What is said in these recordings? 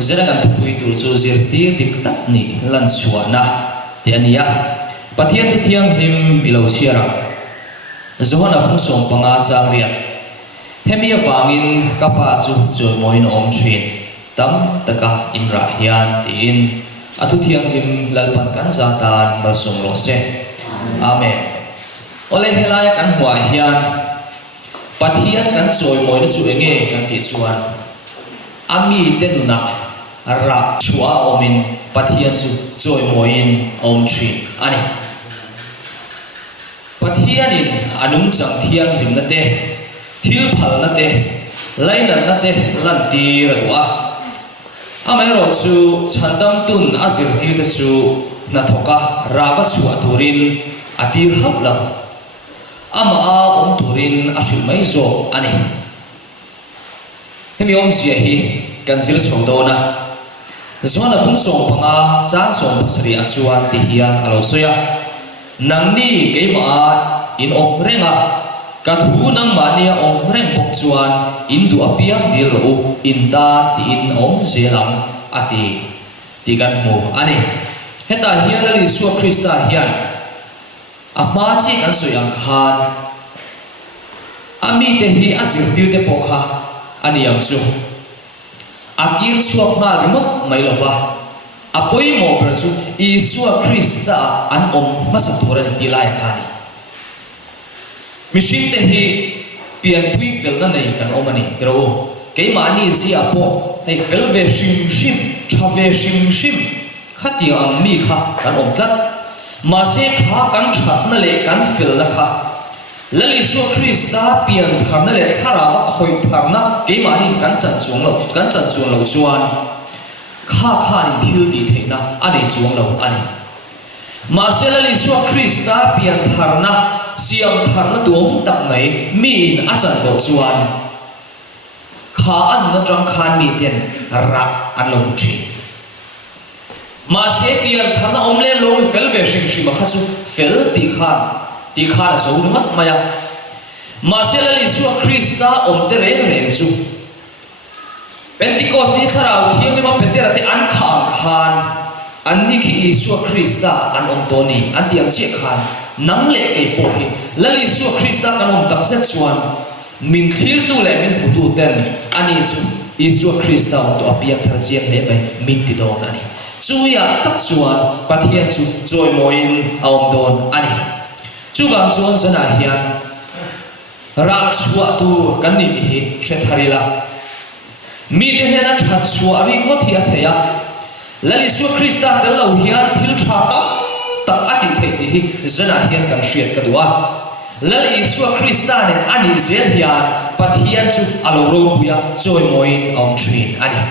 zera kan tupui tu chu zirtir dik tak ni lan chuana tiania pathian tu thiang him ilo siara zohana hung som panga changriat hemia wangin kapa chu choi moin om thrin tam taka imra hian tin atu thiang him lalpan kan zatan bal som ro se amen ole helaya kan hua hian pathian kan choi moin chu enge kan ti chuan ami te duna ra chua omin pathian chu choi moin om thrin ani pathianin anum chang thiang him na te thil phal na te lainan na te lan ti radwa amai ro chu chandam tun azir ti te chu na thoka rawa chu aturin atir hapla ama a om turin ashil mai zo ani hemi om sia hi kan zil songdona zona pung song panga chan song pasri achuan ti hian alo soya nangni keima in om renga kathu nang mania om reng pok chuan indu apiang dil ro inta ti in om zelam ati tigan mo ani heta hian ali su krista hian ama chi kan soyang khan ami te hi asir tir te pokha ani yang chu akir chuak na remote mailova apoi mo per chu isu krista an om masathuran tilai khani machine te hi pian pui fel na nei kan omani tro ke mani si apo hei fel ve shim shim chave shim shim khati ang mi kha kan om tat ma se kha kan that na le kan fel na kha lali su krista pian thar na le thara ma khoi thar na ke mani kan chan chung lo chuan kha kha in thil ti theina ani chung lo ani ma se lali su krista pian thar na siam thar na tuam tak mai min a chan lo chuan kha an na tang khan mi ten ra an lo thi ma se pian thar na om le lo fel ve shim shim kha chu fel ti khan zo mat maya ma se lali su krista om te reng chu pentecost ni tharau thiang ma petera te an khan anni ki isu krista an om toni an tiang che khan nang le ke po hi lali su krista kan om tak se chuan min thir tu le min hutu ten ani su isu krista om to apia thar chiang le bai min ti don ani chuya tak chuan pathian chu joy moin aom don ani chu bang chuan sana hian ra chua tu kan ni hi she tharila mi te hena that chua ri ko thia theya lali su krista tel lo hian thil tha tak ati thei hi zana hian kan hriat ka duwa lali su krista nen ani zel hian pathian chu alo ro buya joy moin om thrin ani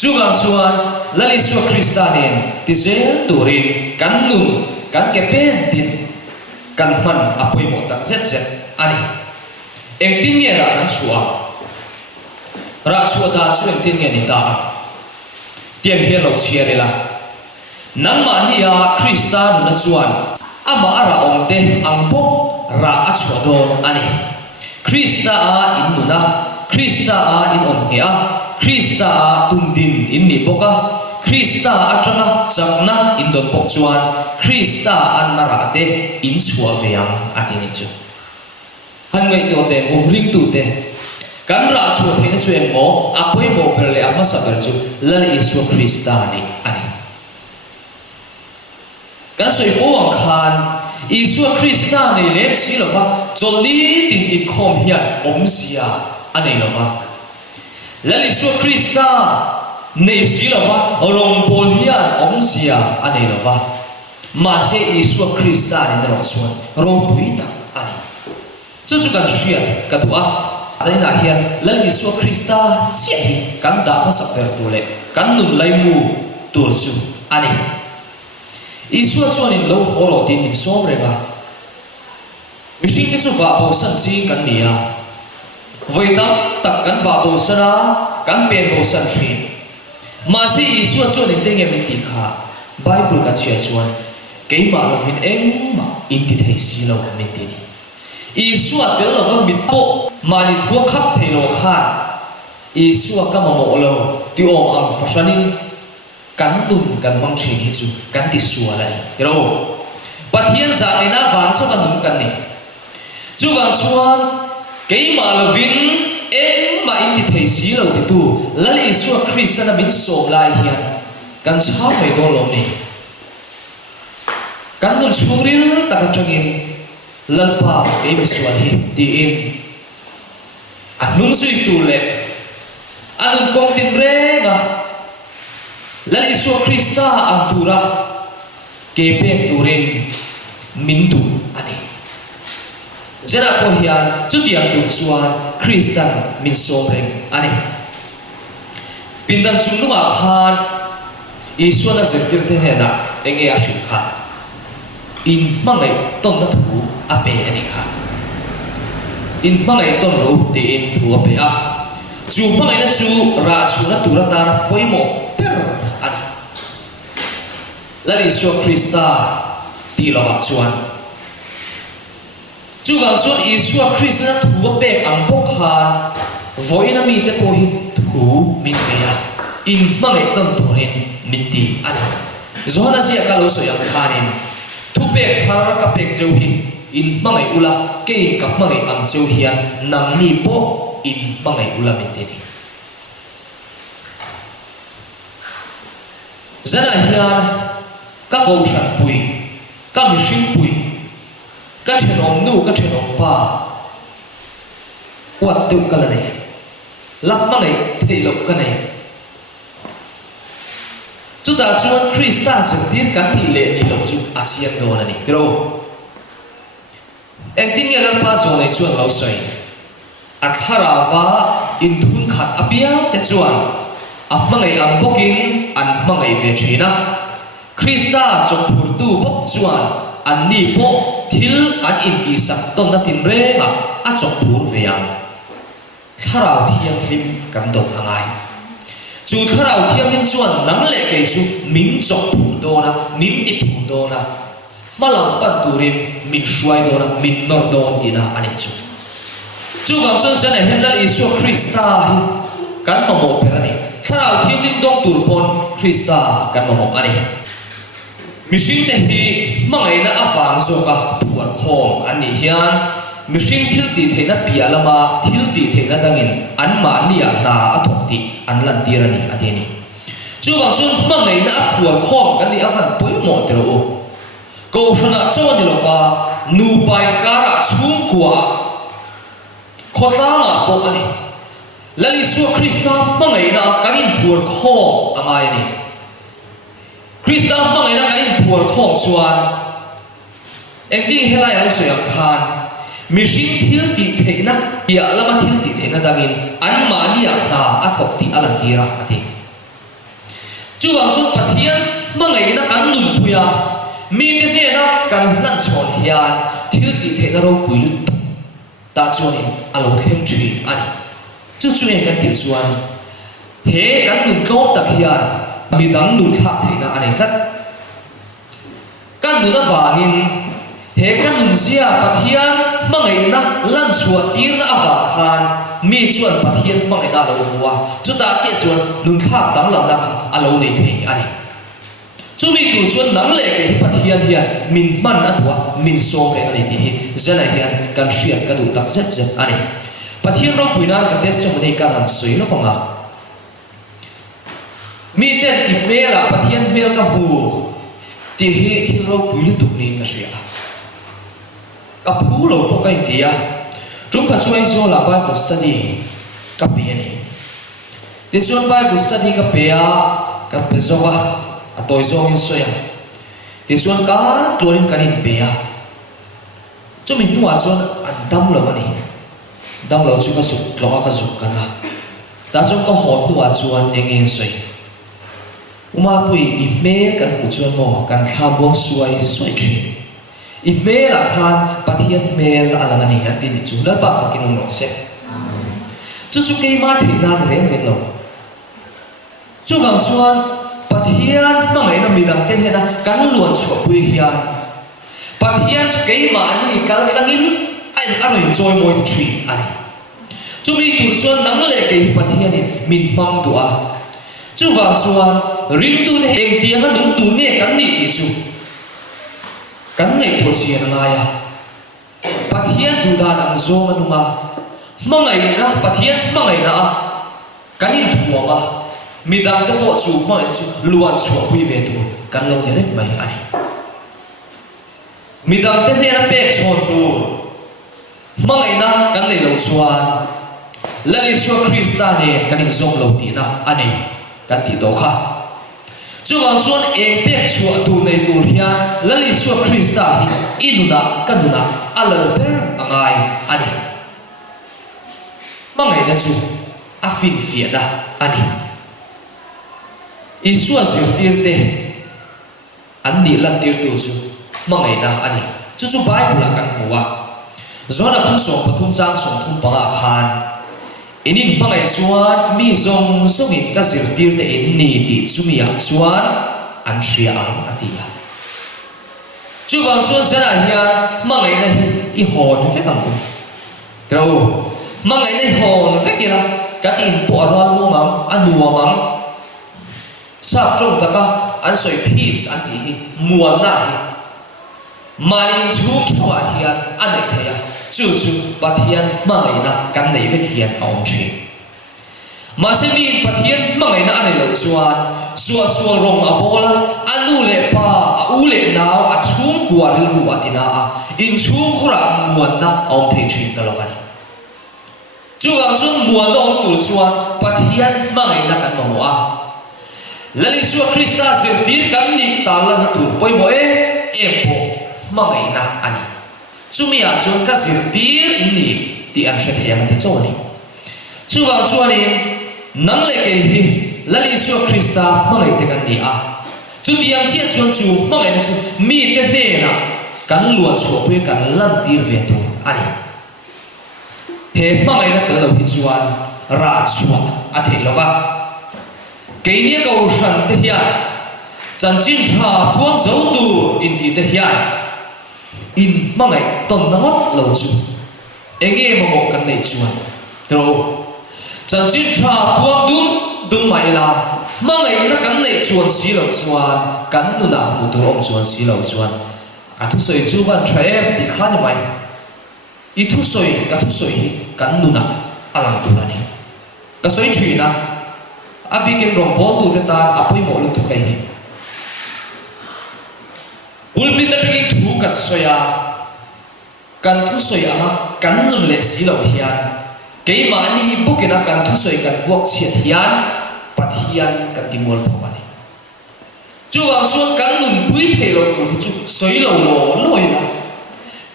chu bang chuan lali su krista nen ti zel turin kan nun kan ke pen tin kan man apoi mo tak zet ani engtin nge ra kan chua ra chua da chu engtin nge ni ta tiang hian lo chiarela nang ma nia krista na chuan ama ara omte angpo ra a chodo ani krista a inuna krista a in omhia krista a tundin in ni boka krista a tanga chakna in don pok chuan krista an narate in chua veang atini chu han ngai to te ring tu te kan ra chu thein chu em mo apoi mo perle ama saber chu lali isu krista ni ani kan soi fo wang khan isu krista ni le si lo va jolli tin i khom hian om sia ani lo va lali isu krista nei si lo va rong pol hian om sia ani lo va ma se isu krista ni ro chuan ro puita ani chu chu kan hria ka tua zai na hian lali isu krista sia hi kan da ma saber tu le kan nun lai mu tur chu ani isu chuan in lo holo tin ni som rega mishing ke chu va bo san chi kan nia voitam tak kan va bo sana kan pen bo san thrin ma se isu chuan in tenge min ti kha bible ka chia chuan keima lo fin eng ma in ti thei si lo min ti ni isu atel lo mit po mani thua khap thei lo khan Isua ka mamo lo ti om ang fashanin kan dun kan mang thing hi chu kan ti suwa lai ro pathian za ina van chu kan dun kan ni chu wang suan ke ma lovin em ma in ti thei si lo ti tu lal Isua Christ na min so lai hian kan cha mai do lo ni kan dun churil ta ka tangin lalpa ke mi suan hi ti in anung sui tu le anung kong tin re nga lal Isua Krista ang tura kepek turin mintu ani jara ko hian chu tiang tu chuan Kristan min somreng ani pindan chunuma khan Isua na sektir te hena enge ashim kha in mangai ton na thu ape ani kha in mangai ton ro te in thu ape a chu mangai na chu ra chu na tura ta na poimo per ani lal Isua Krista ti lo chuan chu wang chuan Isua Krista na thu ape ang bok khan voina mi te po hi thu min me a in mangai ton turin min ti ani zohana sia ka lo so yang khanin thu pe khara ka pek cheu hi in mangai ula ke ka mangai ang cheu hian nam ni po in mangai ula min te ni zana hian ka ko shan pui ka mi shin pui ka thenom nu ka thenom pa wat tu ka la nei lak mangai thei lo ka nei chu ta chuan Krista se tir kan ni le ni lo chu a chiam do na ni ro acting ya pa so nei chuan lo soi akharawa in thun khat apia te chuan a mangai am bokin an mangai ve thina Krista chok phur tu bok chuan an ni po thil an in ti sak ton na tin re ma a chok phur ve yang kharau thiam him kan do angai chu kharau thiam hin chuan nang le ke chu min chok phur do na min ti phur do na malam pan turin min shuai do na min nor do ti na ani chu wang chuan san hen lal Isua Krista hi kan mo perani kharau thiam hin dong tur pon Krista kan mo ani mishing te hi mangai na afang zo ka tuan khom an ni hian mishing thil ti theina pialama thil ti theina dangin an ma nia na athok ti an lan tirani ateni chu wang chun mangai na tuan khom kan ni avan poi mo te ro ko shona chawan ni lofa nu pai kara chung kwa khota la po ani lal Isua Krista mangai na kanin tuan khom amai ni Krista mangai na kanin puar khom chuan engting helai lo so yang khan mishing thil ti theina ya lama thil ti theina dangin an ma nia na athok ti alang tira ati chuwang chu pathian mangai na kan nun puya mi te te na kan lan chon hian thil ti theina ro puilut ta chuan alo khem thui ani chu chu e kan ti chuan he kan nun top tak hian mi dang nun khak theina ani khat kan nu na wangin he kan nun zia pathian mangai na lan chua tir na awa khan mi chuan pathian mangai da lo wa chu ta che chuan nun khak dang lam da alo nei thei ani chu mi tu chuan nang le ke pathian hian min man atwa min so ke ani ti hi zana hian kan hriat ka du tak zet zet ani pathian ro puinan ka tes chu nei ka han sui lo panga mi ten ipmela pathian mel ka hu ti hi thil ro pui tu ni ka sia ka pu lo po kai tia trung ka chuai zo la Bible study ka pe ni ti chuan Bible study ka pe a ka pe zo wa a toi zo in so ya ti chuan ka tuarin kanin pe a chu min nuwa chuan an dam lo ani dam lo chu ka su tlo ka zu kana ta chuan ka hot nuwa chuan engin soi uma pui ime kan hu chuan mo kan thla buang suai suai thi ime la khan pathian mel alangani ati ni chu la pa fakin lo se chu chu ke ma thi na de reng lo chu bang chuan pathian mangai na midang ten hena kan luan chho pui hian pathian chu ke ma ni kal tangin ai aroi joy moi thi ani chumi tur chuan nang le ke pathian in min mang tu a chu wa chuan ring tu ne eng tiang a nung tu ne kan ni ti chu kan nei tho chian nga ya pathian du dan ang zo anunga mangai na pathian mangai na kanin thuama midang te po chu mai chu luan chu hui ve tu kan lo ne mai ani midang te ne na pe chon tu mangai na kan nei lo chuan lali so Krista ne kanin zong lo ti na ani kan ti do kha chu wang chuan eng pe chu tu nei tur hian lali so Krista hi inuna kanuna alal ber angai ani mangai na chu afin fiana ani isua zirtirte anni lan tirtu chu mangai na ani chu Bible kan huwa zona kun so pathum chang som thum panga khan inin mangai chuan mi zong zongin ka zirtirte in ni ti chumia chuan an ria ang atia chu wang chuan sera hian mangai na hi hon fe kam tro mangai na hon fe kira các in po ron ngam anuamang sa trong taka an soi peace an hi muan na hi manin chu thwa hian an ai thaya chu pathian mangai na kan nei ve hian aum thi ma se mi pathian mangai na anei lo chuan suwa rong abola anu le pa u le naw a chung kwal ru atina a in chung kura muan na aum thei thin talawani chu ang sun muan do tu chuan pathian mangai na kan mo a lali su Krista zirtir kan ni talan na tur poi mo po mangai na ani chumia chuan ka zirtir in ni ti an hre theyang ti chawni chu ang chuan in nang le ke hi lali su Krista mangai te kan ni a chu tiang chia chuan chu mangai na chu mi te hne na kan luan chu pui kan lan tir ve tu ani he mangai na kan lo hi chuan ra chuan a thei lova cái nia cầu sẵn thế hiền chẳng chín trà buông dấu tù in thì thế hiền in mà ngày tuần nó mất lâu chú anh nghe mà một cái này chuan rồi chẳng chín trà buông đúng mày là mà ngày nó cái này chuan xí lâu chuan cắn nó nào một thứ ông chuan xí lâu chuan à thu soi chú bạn trẻ em thì khá như mày ít thu soi cả thu soi cắn nó nào alang tu này cái soi thủy na abi ken rong bol tu ta apoi mo lu tu kai hi ulpi ta tagi thu kat soya kan thu soya kan nun le si lo hian ke ma ni bukena kan thu soi kan buak chiat hian pat hian kan ti mol phawani chu wang suan kan nun pui the lo tu chu soi lo loi la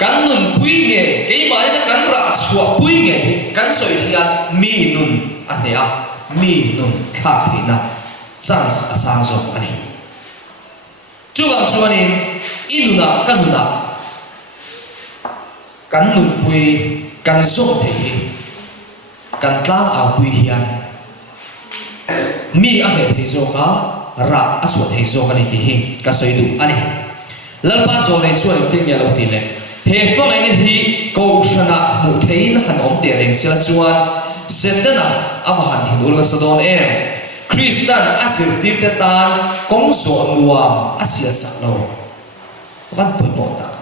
kan nun pui nge ke ma ni kan ra chua pui nge kan soi hian mi nun ane a mi nun thak thina chance asang zo ani chu wang chuanin inuna kanuna kan nun pui kan zo the hi kan tlang a pui hian mi a he thei zo ka ra a chu thei zo ka ni ti hi ka soi du ani lalpa zo nei chuan ting ya lo ti le he pang ai hi ko shana mu thein han om te reng sila chuan setana amahan thingul ka sadon Kristan asir tirte tan kong so nuam asia saklo kan poi mo tak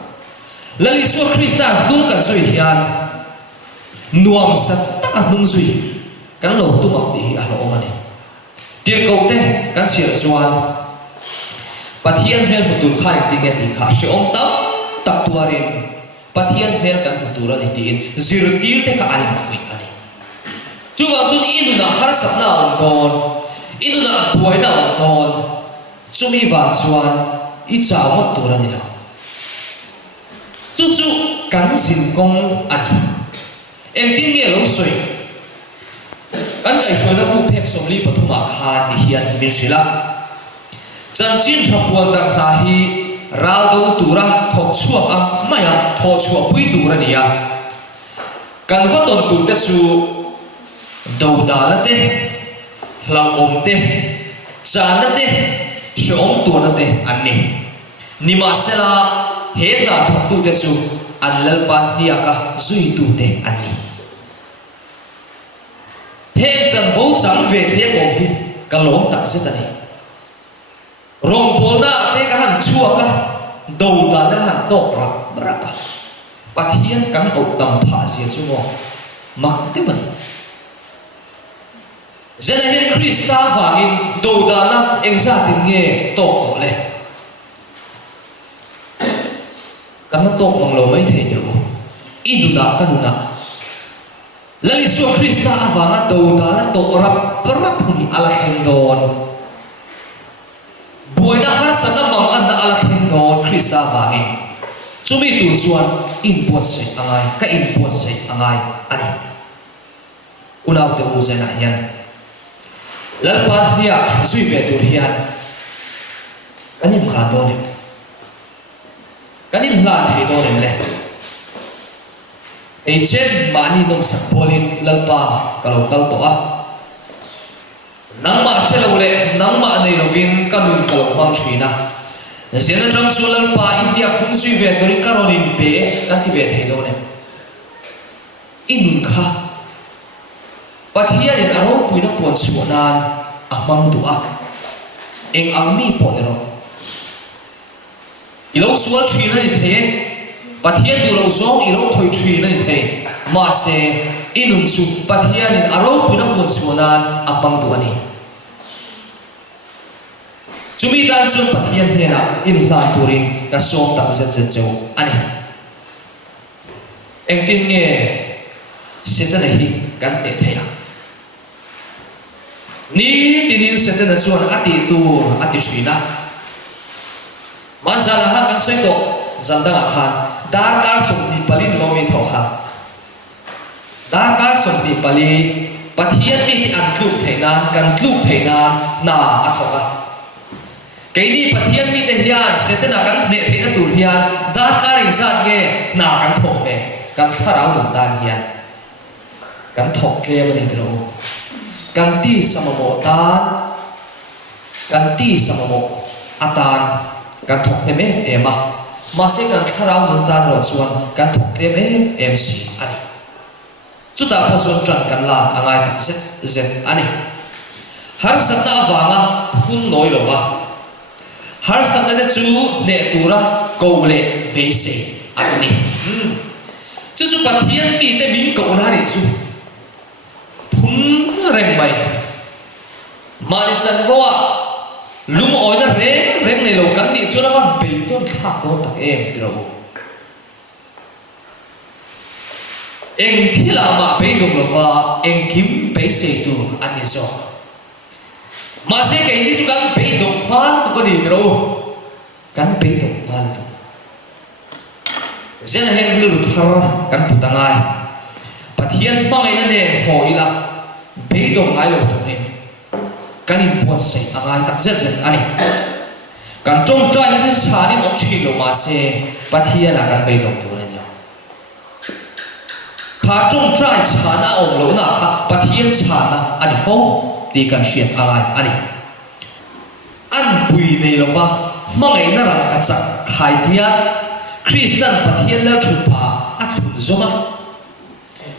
lali so Kristan dung kan soi hian nuam sat ta dung sui kan lo tu mak ti a lo mani tir ko te kan sia chuan pathian hel putur khai ti nge ti kha se om tam tak tuarin pathian hel kan putura ni tin zir tir te ka alim fui ani chu wa chun inuna har sapna on ton inuna tuaina on ton chumi van chuan I chaw mot tur ani la chu kan sin kong ani em tin nge lo soi kan kai soi na bu phek som li pathuma kha ti hian min sila chan chin thapuan tak ta hi ral do tura thok chuak am maya tho chuak pui tur ani ya kan va ton tur te chu do da la te hlang om te cha na te shom tu na te ani nima sela he na thok tu te chu an lal pa dia ka zui tu te ani hẹn chân vô chẳng về thế của hi cả lốm tắc sẽ tani rong bol na te ka han chua ka đầu ta na han tok ra berapa pathian kan tok tam pha sia chumo mak te man zena hen Krista wangin đầu ta na engza tin nge tok ko le kan tok mong lo mai the jero iduna kanuna lali su Krista awanga đầu ta na tok rap hum ala hendon buổi na har sana mang an na ala hendon Krista wangin chumi tu chuan in buat sei angai ka in buat sei angai ani unaw te u zena hian lalpan hiya zui ve tur hian kanim ha do ne kanim la thei do ne le ei chen mani nom sak polin lalpa kalo kal to a nang ma se lo le nang ma nei lovin kanun kalo mang thina zena tram su lalpa india phung zui ve tur karonin pe kan ti ve thei do ne inun kha pathian in aro puina pon suanan amang tu a eng ang mi pon ro ilo sual thri na ni the pathian du lo zong ilo thoi thri na ni the ma se inun chu pathian in aro puina pon suanan amang tu ani chumi dan chu pathian hena in hla turin ka som tak zet zet cheu ani eng tin nge setana hi kan te theya ni tinin setana chuan ati tu ati suina manzala han kan soi to zandanga khan dar kar som ni palin lomi tho kha dar kar som ni pali pathian mi ti an tluk theinan kan tluk theinan na athoka keini pathian mi te hian setana kan ne theina tur hian dar kar in zat nge na kan thok ve kan tharau dum tan hian kan thok tle mani dro kan ti samamo tan kan ti samamo atan kan thok eme ema ma se kan tharau dum tan ro chuan kan thok tle me em si ani chuta po son tran kan la angai tak set zet ani har sata wanga hun noi lo wa har sata le chu ne tura ko le be se ani chu pathian mi te min ko na ri chu reng mai marisan goa lum oina reng nei lo kan ni chu lawan be ton thak ko tak em tro eng thila ma be dum lo fa eng kim be se tu ani zo ma se ke ni chu kan be dum mal tu ko ni tro kan be dum mal tu zen hen lu thar kan putangai pathian pangai na ne hoila be dong ngai lo tu ni kan in puat sei angai tak zet zet ani kan trong trai ni cha ni ok chi lo ma se pathian a kan be dong tu ni kha trong trai cha na ong lo na pathian cha na ani fo ti kan hriat angai ani an pui nei lo wa mangai na ra ka chak khai thia Christian pathian la thu pa a thun zoma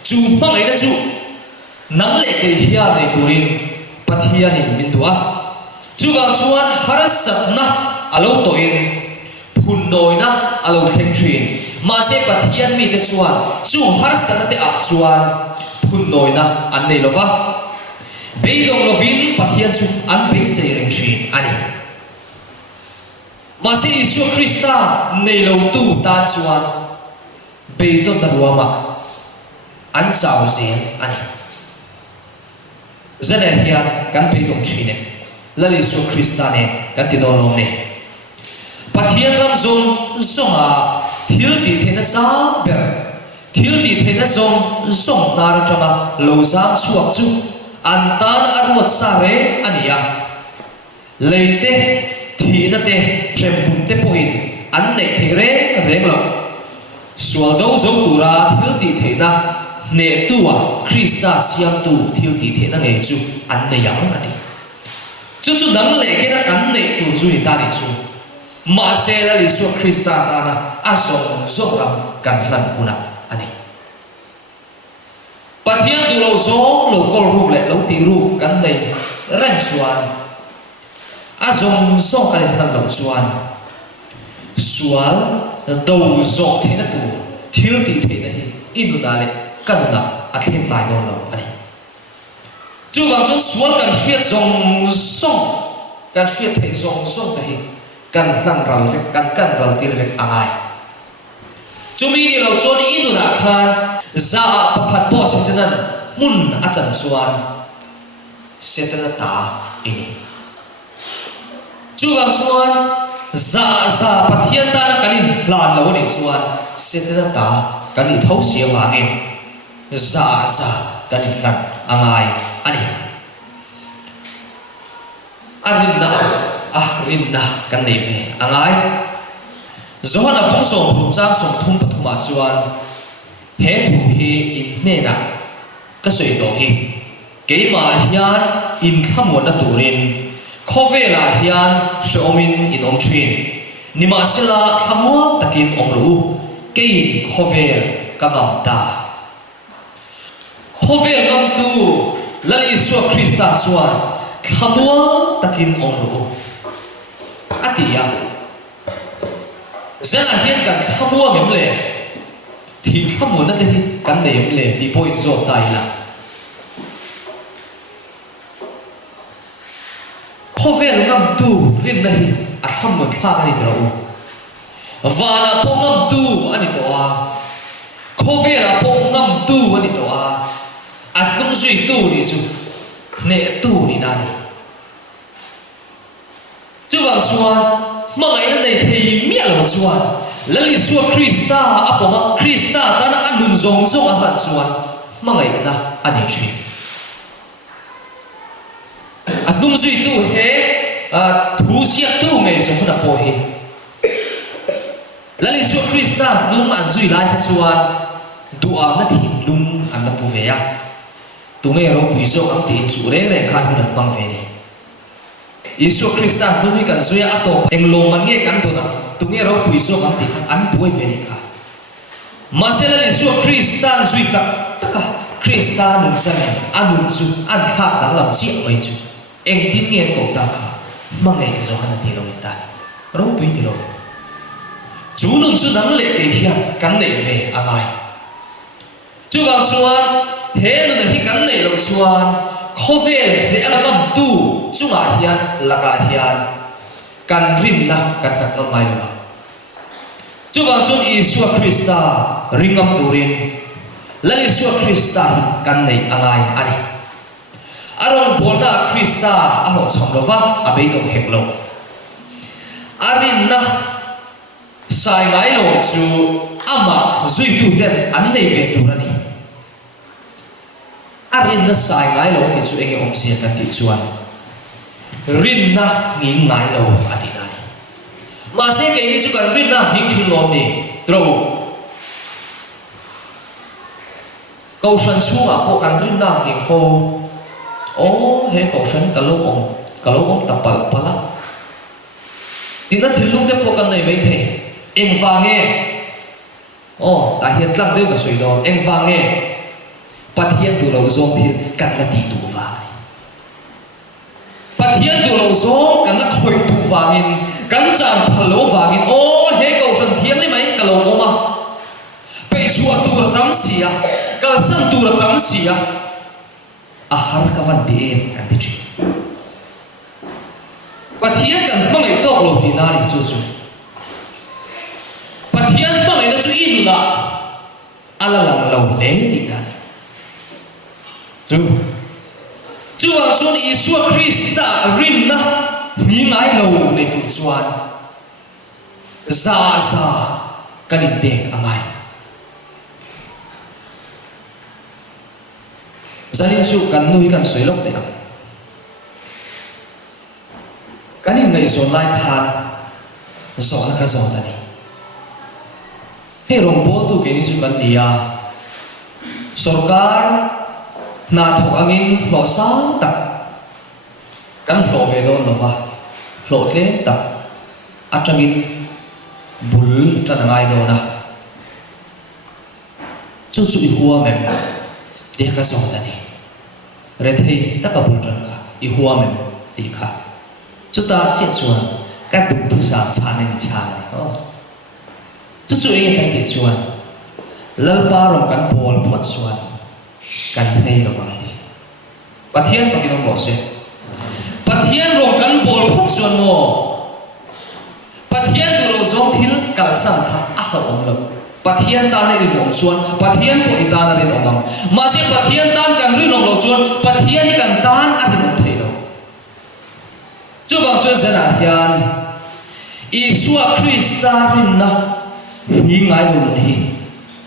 chu mangai na chu nang le ke hiya nei turin pathian in mindua chuga chuan harasat na alo to in phun noi na alo thleng thin ma se pathian mi te chuan chu harasat te a chuan phun noi na an nei lova beilong lovin pathian chu an be se reng thin ani ma se Isu Krista nei lo tu ta chuan be to na ruama an chau zen ani zene hian kan pe dong thine lali su Krista ne kan ti don lom ne pathian ram zon zonga thil ti thena sa ber thil ti thena zong tar chama lo zam chuak chu an tan arwat sa re ania leite thina te trembum te poin an nei thre reng lo sual do zo tura thil ti thena ne tua Krista siam tu thil ti the na nge chu an ne yang ati chu chu dang le ke na kan ne tu chu ni ta ni chu ma se la li su Krista ta na a so ram kan hlan una ani pathian du lo zong lo kol ru le lo ti ru kan nei ren chuan a zong zong kan han lo chuan sual do zong the na tu thil ti the na hi inu da le kan na a khem mai do lo ani chu wang chu sual kan hriat zong zong kan hriat thei zong zong ta hi kan hlang ral vek kan ral tir vek angai chumi ni lo chuan inu da khan za pakhat po setenan mun achan chuan setena ta ini chuwang chuan za pathian ta na kanin plan lo ni chuan setena ta kani thau sia wangin za kanin kan angai ani rinna kan nei ve angai zohana bongsom chang som thum pathuma chuan he thu hi in hne na ka soi do hi keima hian in khamon na turin khovela hian shomin in om thin nima sila khamwa takin omru ke khovel ka ngam ta khovel ngam tu lali su krista chuan khamwa takin omru atia zana hian kan khamwa ngem le thì không muốn nó thì cắn để em lệ đi bôi rột tài là khó về ngâm tu riêng đây không muốn pha cái gì đâu và là po ngâm tu anh ấy toa khó về là po ngâm tu anh ấy toa tung duy tu đi chú nè tu đi nani chú bằng xuân mà ngày nay thì miệng là xuân lali suwa Krista apa mak Krista tanah andun zong aman suan mangai na ani chui adum zui tu he thu siak tu ngai zong na po he lali suwa Krista num an zui lai suan dua na thin lum an na pu ve ya tu ngai ro pui zo am tin chu re khan hun bang ve ne Yesus Kristus tu hi kan zuya ato englong man nge kan to na tunge ro puiso kan ti kan an puai ve ni kha masela Yesus Kristus zui taka Kristus nun san anun chu an thak dang lam chi mai chu eng tin nge ko ta kha mangai zo han ti ro ta ro pui ti ro chu nun chu dang le te hian kan nei ve angai chu wang chuan he nun hi kan nei ro chuan khovel le alabam tu chunga hian laka hian kan rin na kan tak no mai lo chuwang chun Yesu Krista ringam turin lali Yesu Krista kan nei angai ani arong bolna Krista amo chamlova abeido heklo arin na sai ngai lo chu ama zui tu den an nei ve turani arin na sai ngai lo ti chu enge om sia kan ti chuan rin na ngi ngai lo ati nai ma se ke ni chu kan rin na hing thun lo ni tro câu sân chu a ko kan rin na hing fo o he câu sân ka lo om tapal pala tina thilung te po kan nei mai the eng wange o ta hian tlang deu ka soi do eng wange pathian tu lo zong thil kan la ti tu wa pathian tu lo zong kan la khoi tu wangin kan chang phalo wangin o he ko san thiam ni mai ka lo oma pe chua tu ra tam sia ka san tu ra tam sia a har ka van ti em kan ti chi pathian kan mangai to lo ti na ri chu chu pathian mangai na chu in la ala lang lo le ti na chú ang chuan Yesu Krista rin na ni ngai lo nei tu chuan za kanin dek angai zanin chu kan nui kan soilok te kanin ngai zon lai khan zon ka zon tani he rong bo tu ke ni chu kan dia sarkar na thok angin lo sang tak kan lo ve don lo va lo tle tak atangin bul tan ngai do na chu chu i huwa mem dia ka song tani rethei ta ka bul ran ka I huam ti kha chuta che chuan ka tu tu sa chane ni chane chu chu e kan ti chuan lalpa rom kan pol phot chuan kan nei lo ma ti pathian fakin lo se pathian rom kan pol phot chuan mo pathian tu lo zong thil kal san kha a ha om lo pathian ta ne ri om chuan pathian po ita na rin om ma se pathian tan kan ri long lo chuan pathian hi kan tan a rin om thei lo chu bang chuan sana hian Isua Krista rin na ni ngai lo ni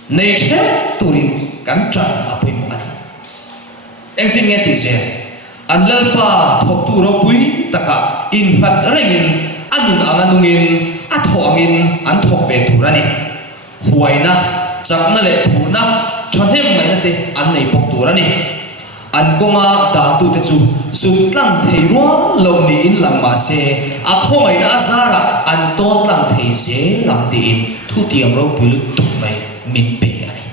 nei the turin kan tran apoi mo ani engtin nge ti se an lalpa thok tu ro pui taka in phat rengin anun anganungin athongin an thok ve turani huaina chakna le phuna thonhem ngai na te an nei pok turani an konga da tu te chu sutlang thei ro lo ni in lang ma se a khomai na zara an to tlang thei se lam ti in thu tiam ro pul tu mai min pe ani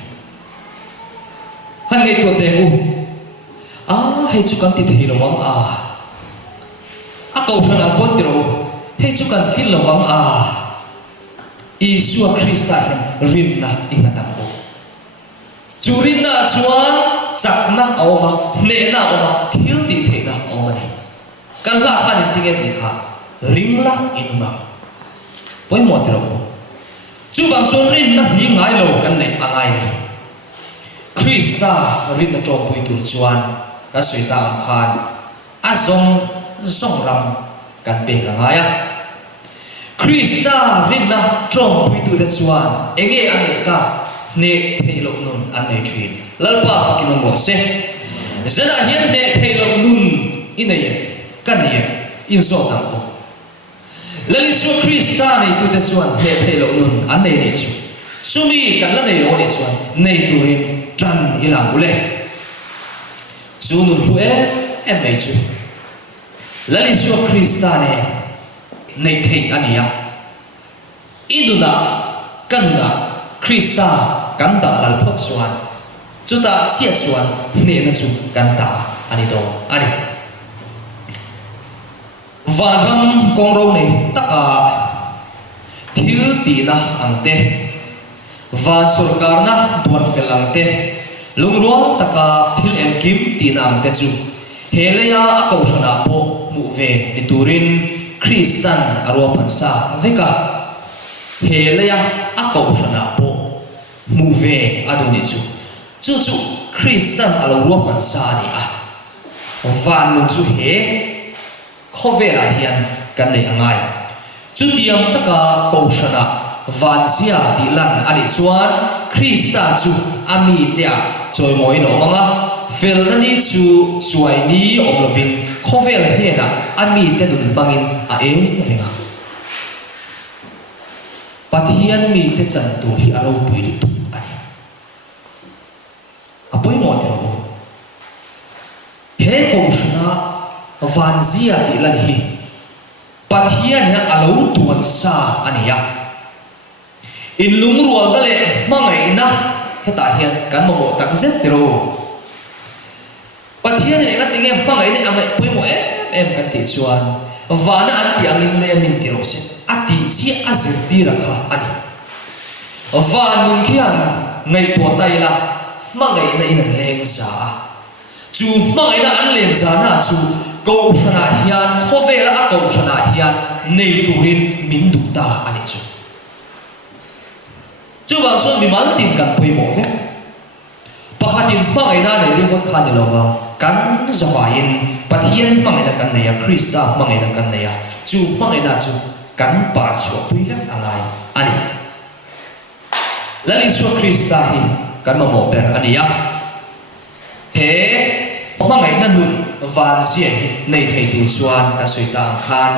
han ngai to te u hei chu kan ti thei lo wang a kau thana kon ti ro hei chu kan thil lo wang Isua Krista rin na ingatang ko churin na chuan chakna awma ne na awma thil ti the na awma ni kan la kha ni tinge ti kha rimla inma poi mo ti ro chu bang chuan rin na hi ngai lo kan ne angai ni Krista rin na tong pui tu chuan ka sui ta khan a zong ram kan pe ka ngaya Krista rin na tong pui tu te chuan enge ane ta ne thei lo nun an nei thin lalpa pakin mo se zana hian ne thei lo nun inai kan ye in zo ta ko lali su Krista nei tu te chuan ne thei lo nun an nei nei chu sumi kan la nei lo ni chuan nei turin tran ila ule chu nun hu em nei chu lali su Krista ne nei thei ania iduna kanuna Krista kan da lal phot chuan chuta chia chuan ne na chu kan da ani do ani van bang kong ro ne taka thil ti na ante van sarkar na duan fel ante lungro taka thil em kim ti na ante chu helaya akau thana po mu ve ni turin Kristan arwa pansa veka helaya akau thana po mu ve adoni chu Kristan alo ro pansa ni van nun chu he khovela hian kan nei angai chu tiam taka kaushana van zia ti lan ani chuan Krista chu ami tia choi moi no manga fel nani chu chuai ni omlovin khovel hena ami te dun bangin a renga pathian mi te chan tu hi alo pui tu ani apoi mo te ro he kaushana van zia ti lan hi pathian ya alo tuan sa ania in lung rual dale mangai na heta hian kan mo tak zet tero pathian ne na tinge mangai ne amai poi mo em kan ti chuan vana an ti angin le min ti ro se ati chi azir ti rakha ani van nun khian ngai to tai la mangai na in leng sa chu mangai na an leng sa na chu câu thana hian khovela a câu thana hian nei turin min du ta ani chu bang chuan mi mal tin kan pui mo ve pakhatin mangai na le ringot khan ni lowa kan zawain pathian mangai na kan neya Krista mangai na kan neya chu mangai na chu kan pa chu pui ve angai ani lali su Krista hi kan mo ber ani ya he mangai na nun van zia nei thei tu chuan ka sui ta khan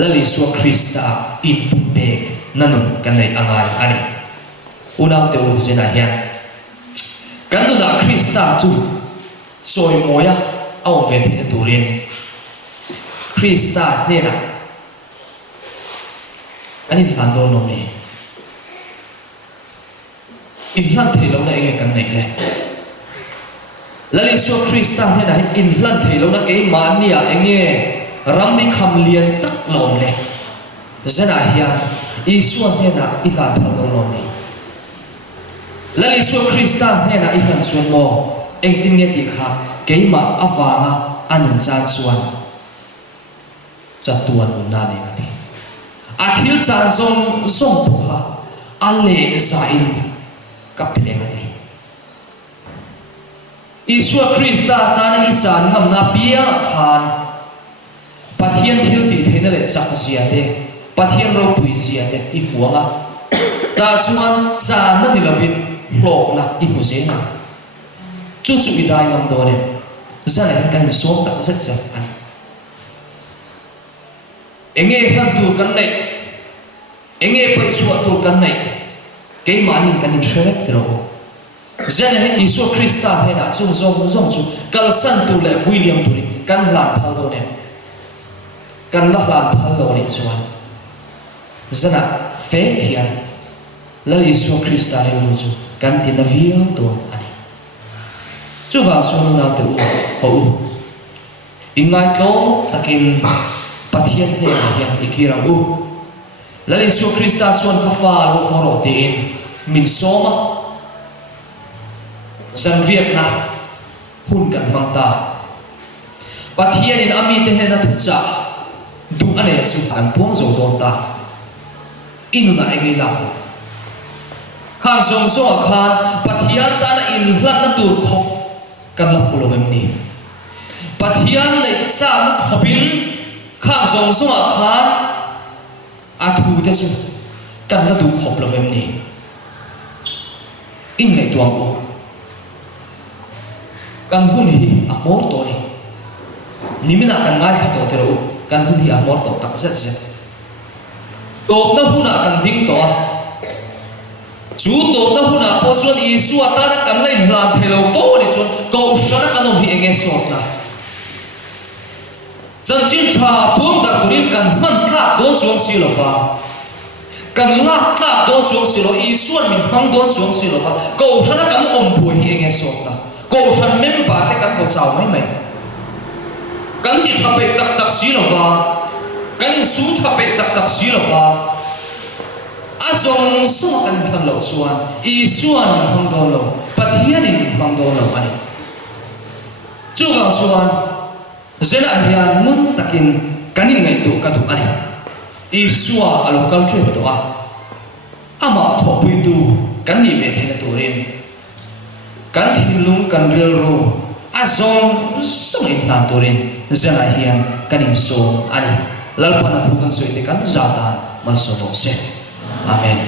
lali su Krista in pumpe nanun kan nei angai ani unang te u zena hian kan du da Krista chu soi moya au ve the turin Krista ne na ani ni kan do no ne in han thei lo na enge kan nei le lali so Krista he na in hlan thei lo na ke mania enge ramni kham lian tak lom le zana hian Isu he na ikan phalo lo ni lali so Krista he na ihan chuan mo engtin nge ti kha keima awanga anin chan chuan chatuan unna ne ngati athil chan zong pukha ale zain kapile ngati Isu Krista ta na isan ham na pia khan pathian thil ti theina le chak sia te pathian ro pui sia te I huanga ta chuan chan na dilavin hlok na I huzena chu I dai ngam do ne zale kan so tak zet zet ani enge han tu kan nei enge pai chu tu kan nei ke manin kan in shrek tro zale he Isu Krista he na chung zong chu kal san tu le William tu ni kan lam phal do ne kan la lam phal lo ni chuan zana fe hian lal Isu Krista he lu chu kan tin na viau to ani chu wa so na te u ho ingai ko takin pathian he hian ikira u lal Isu Krista suan ka fa lo khoro te in min soma zan viet na hun kan mangta pathian in ami te he na tu cha du ane chu kan puang zo don ta inu na ege la khang song so khan pathian ta na in hlat na tur kho kan la pulo mem ni pathian nei cha na khobin khang song so khan athu te chu kan la du khop lo mem ni in nei tuang u kan hun hi amor to ni nimina kan ngai kha to te ro kan hun hi amor to tak zet zet to na huna kan ding to chu to na huna po chuan Isu ata na kan lai hlan thelo fo ni chuan ko shana kanom hi enge sot na chan chin tha pum da turin kan man tha don chuang si lo fa kan la tha don chuang si lo Isu min hang don chuang si lo fa ko shana kan om pui hi enge sot na ko shan mem ba te kan fo chau mai mai kan ti thape tak tak si lo fa kan in su thape tak tak si lo fa azong so kan thang lo chuan Isu an hang do lo pathian in hang do lo ani chu ga chuan zela hian mun takin kanin ngai tu ka tu ani Isu a local trip to a ama thopui tu kan ni ve the na turin kan thilung kan rel ro azong soi plan turin zela hian kanin so ani lalpana thu kan soi te kan zatan mal so se amen